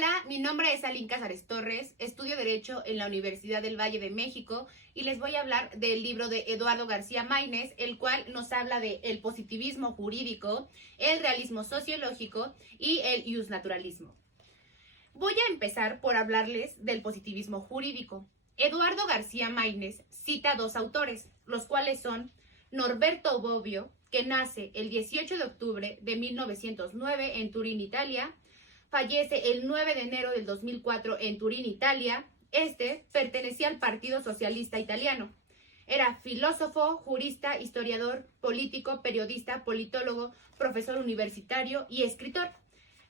Hola, mi nombre es Aline Casares Torres, estudio Derecho en la Universidad del Valle de México y les voy a hablar del libro de Eduardo García Maínez, el cual nos habla de el positivismo jurídico, el realismo sociológico y el iusnaturalismo. Voy a empezar por hablarles del positivismo jurídico. Eduardo García Maínez cita dos autores, los cuales son Norberto Bobbio, que nace el 18 de octubre de 1909 en Turín, Italia. Fallece el 9 de enero del 2004 en Turín, Italia. Pertenecía al Partido Socialista Italiano. Era filósofo, jurista, historiador, político, periodista, politólogo, profesor universitario y escritor.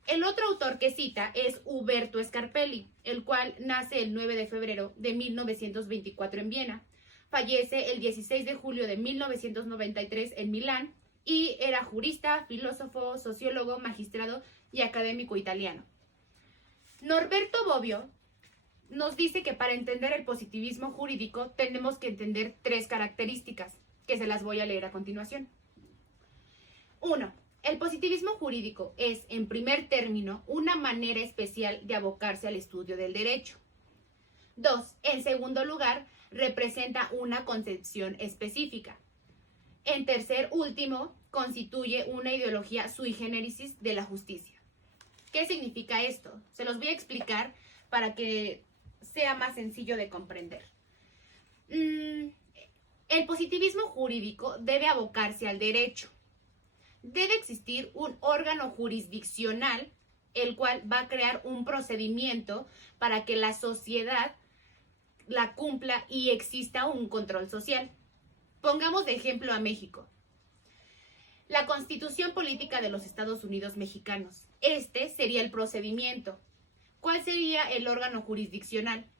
El otro autor que cita es Umberto Scarpelli, el cual nace el 9 de febrero de 1924 en Viena. Fallece el 16 de julio de 1993 en Milán y era jurista, filósofo, sociólogo, magistrado y académico italiano. Norberto Bobbio nos dice que para entender el positivismo jurídico tenemos que entender tres características, que se las voy a leer a continuación. 1. El positivismo jurídico es, en primer término, una manera especial de abocarse al estudio del derecho. 2. En segundo lugar, representa una concepción específica. En tercer último, constituye una ideología sui generis de la justicia. ¿Qué significa esto? Se los voy a explicar para que sea más sencillo de comprender. El positivismo jurídico debe abocarse al derecho. Debe existir un órgano jurisdiccional, el cual va a crear un procedimiento para que la sociedad la cumpla y exista un control social. Pongamos de ejemplo a México. La Constitución Política de los Estados Unidos Mexicanos. Este sería el procedimiento. ¿Cuál sería el órgano jurisdiccional?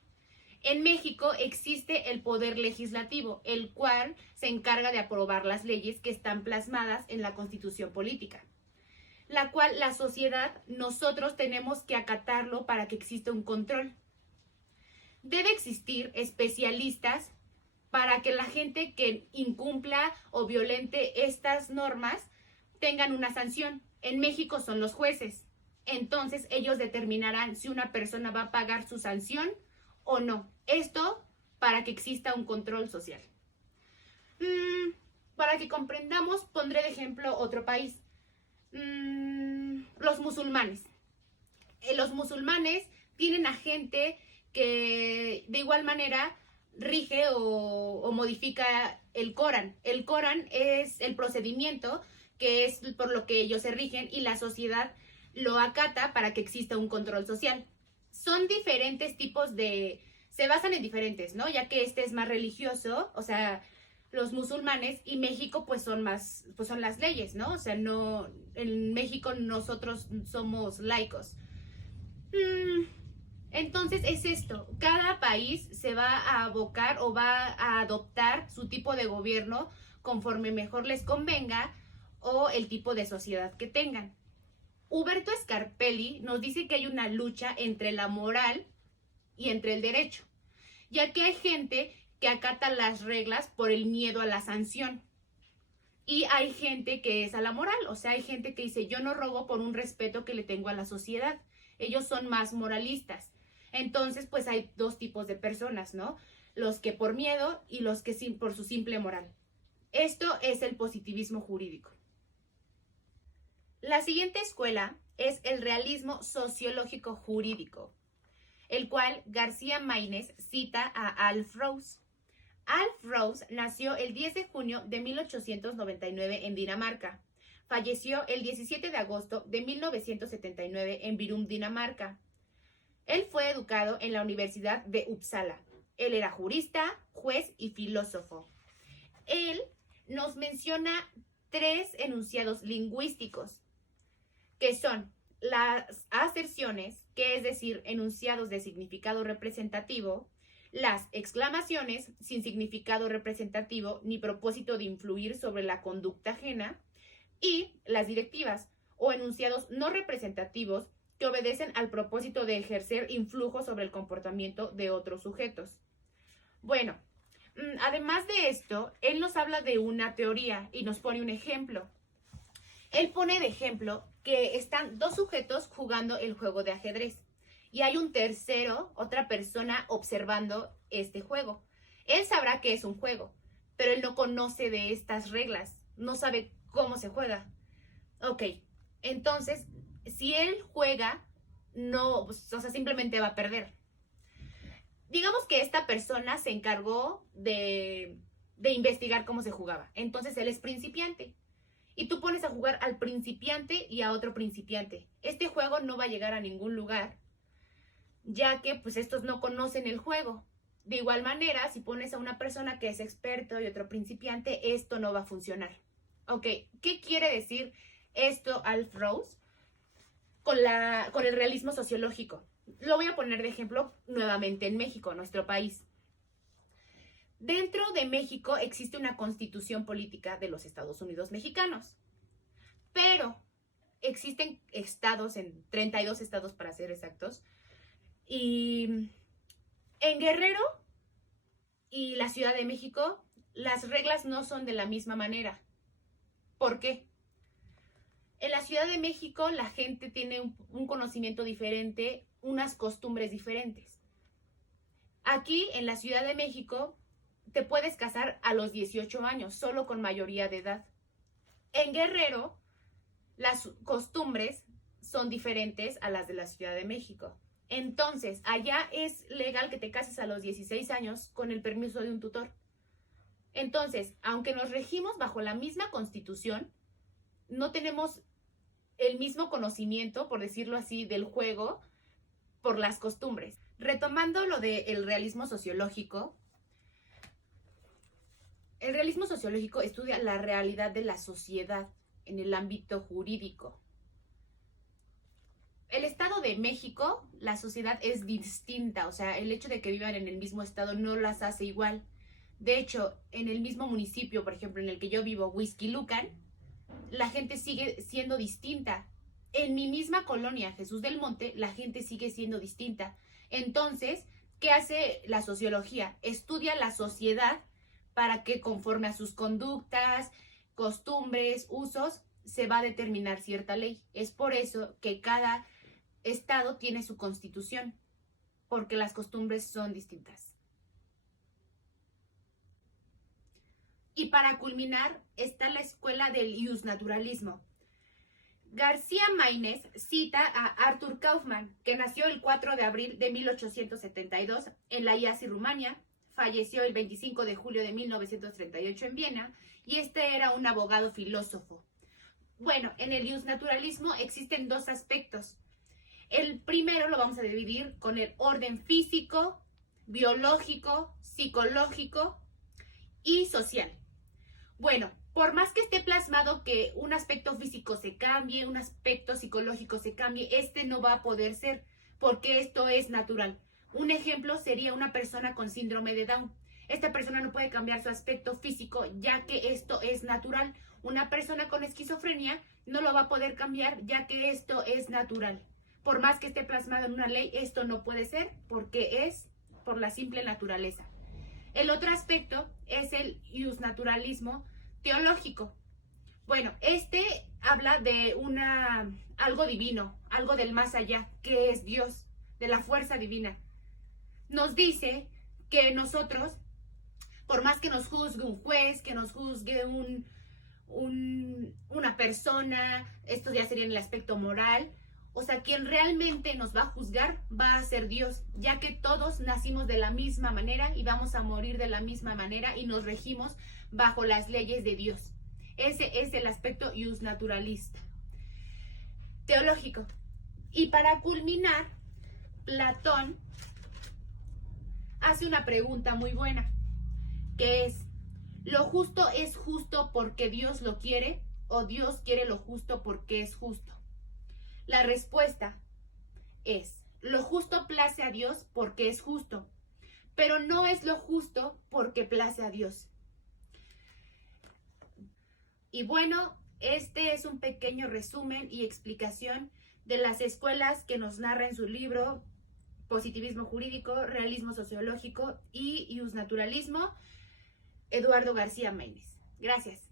En México existe el Poder Legislativo, el cual se encarga de aprobar las leyes que están plasmadas en la Constitución Política, la cual la sociedad, nosotros tenemos que acatarlo para que exista un control. Debe existir especialistas para que la gente que incumpla o violente estas normas tengan una sanción. En México son los jueces. Entonces ellos determinarán si una persona va a pagar su sanción o no. Esto para que exista un control social. Para que comprendamos, pondré de ejemplo otro país. Los musulmanes. Los musulmanes tienen a gente que de igual manera rige o modifica el Corán. El Corán es el procedimiento que es por lo que ellos se rigen y la sociedad lo acata para que exista un control social. Son diferentes tipos se basan en diferentes, ¿no? Ya que este es más religioso, o sea, los musulmanes, y México pues son las leyes, ¿no? O sea, no, en México nosotros somos laicos. Entonces es esto, cada país se va a abocar o va a adoptar su tipo de gobierno conforme mejor les convenga o el tipo de sociedad que tengan. Umberto Scarpelli nos dice que hay una lucha entre la moral y entre el derecho, ya que hay gente que acata las reglas por el miedo a la sanción y hay gente que es a la moral, o sea, hay gente que dice yo no robo por un respeto que le tengo a la sociedad, ellos son más moralistas. Entonces, pues hay dos tipos de personas, ¿no? Los que por miedo y los que por su simple moral. Esto es el positivismo jurídico. La siguiente escuela es el realismo sociológico jurídico, el cual García Maínez cita a Alf Rose. Alf Rose nació el 10 de junio de 1899 en Dinamarca. Falleció el 17 de agosto de 1979 en Bærum, Dinamarca. Él fue educado en la Universidad de Uppsala. Él era jurista, juez y filósofo. Él nos menciona tres enunciados lingüísticos, que son las aserciones, que es decir, enunciados de significado representativo, las exclamaciones sin significado representativo ni propósito de influir sobre la conducta ajena, y las directivas o enunciados no representativos que obedecen al propósito de ejercer influjo sobre el comportamiento de otros sujetos. Bueno, además de esto, él nos habla de una teoría y nos pone un ejemplo. Él pone de ejemplo que están dos sujetos jugando el juego de ajedrez y hay un tercero, otra persona observando este juego. Él sabrá que es un juego, pero él no conoce de estas reglas, no sabe cómo se juega. Ok, entonces, si él juega, no, o sea, simplemente va a perder. Digamos que esta persona se encargó de investigar cómo se jugaba. Entonces él es principiante. Y tú pones a jugar al principiante y a otro principiante. Este juego no va a llegar a ningún lugar, ya que pues estos no conocen el juego. De igual manera, si pones a una persona que es experto y otro principiante, esto no va a funcionar. Ok, ¿qué quiere decir esto, Alf Rose? Con el realismo sociológico. Lo voy a poner de ejemplo nuevamente en México, nuestro país. Dentro de México existe una constitución política de los Estados Unidos mexicanos, pero existen estados, en 32 estados para ser exactos, y en Guerrero y la Ciudad de México las reglas no son de la misma manera. ¿Por qué? En la Ciudad de México la gente tiene un conocimiento diferente, unas costumbres diferentes. Aquí en la Ciudad de México te puedes casar a los 18 años, solo con mayoría de edad. En Guerrero las costumbres son diferentes a las de la Ciudad de México. Entonces, allá es legal que te cases a los 16 años con el permiso de un tutor. Entonces, aunque nos regimos bajo la misma constitución, no tenemos el mismo conocimiento, por decirlo así, del juego por las costumbres. Retomando lo del realismo sociológico, el realismo sociológico estudia la realidad de la sociedad en el ámbito jurídico. El Estado de México, la sociedad es distinta, o sea, el hecho de que vivan en el mismo estado no las hace igual. De hecho, en el mismo municipio, por ejemplo, en el que yo vivo, Huixquilucan, la gente sigue siendo distinta. En mi misma colonia, Jesús del Monte, la gente sigue siendo distinta. Entonces, ¿qué hace la sociología? Estudia la sociedad para que conforme a sus conductas, costumbres, usos, se va a determinar cierta ley. Es por eso que cada estado tiene su constitución, porque las costumbres son distintas. Y para culminar está la escuela del iusnaturalismo. García Maínez cita a Arthur Kaufmann, que nació el 4 de abril de 1872 en la Iași, Rumania, falleció el 25 de julio de 1938 en Viena, y este era un abogado filósofo. Bueno, en el iusnaturalismo existen dos aspectos. El primero lo vamos a dividir con el orden físico, biológico, psicológico y social. Bueno, por más que esté plasmado que un aspecto físico se cambie, un aspecto psicológico se cambie, este no va a poder ser, porque esto es natural. Un ejemplo sería una persona con síndrome de Down. Esta persona no puede cambiar su aspecto físico, ya que esto es natural. Una persona con esquizofrenia no lo va a poder cambiar, ya que esto es natural. Por más que esté plasmado en una ley, esto no puede ser, porque es por la simple naturaleza. El otro aspecto es el iusnaturalismo teológico. Bueno, este habla de algo divino, algo del más allá, que es Dios, de la fuerza divina. Nos dice que nosotros, por más que nos juzgue un juez, que nos juzgue una persona, esto ya sería en el aspecto moral, o sea, quien realmente nos va a juzgar va a ser Dios, ya que todos nacimos de la misma manera y vamos a morir de la misma manera y nos regimos bajo las leyes de Dios. Ese es el aspecto iusnaturalista. Teológico. Y para culminar, Platón hace una pregunta muy buena, que es: ¿lo justo es justo porque Dios lo quiere o Dios quiere lo justo porque es justo? La respuesta es: lo justo place a Dios porque es justo, pero no es lo justo porque place a Dios. Y bueno, este es un pequeño resumen y explicación de las escuelas que nos narra en su libro Positivismo Jurídico, Realismo Sociológico y Iusnaturalismo, Eduardo García Maínez. Gracias.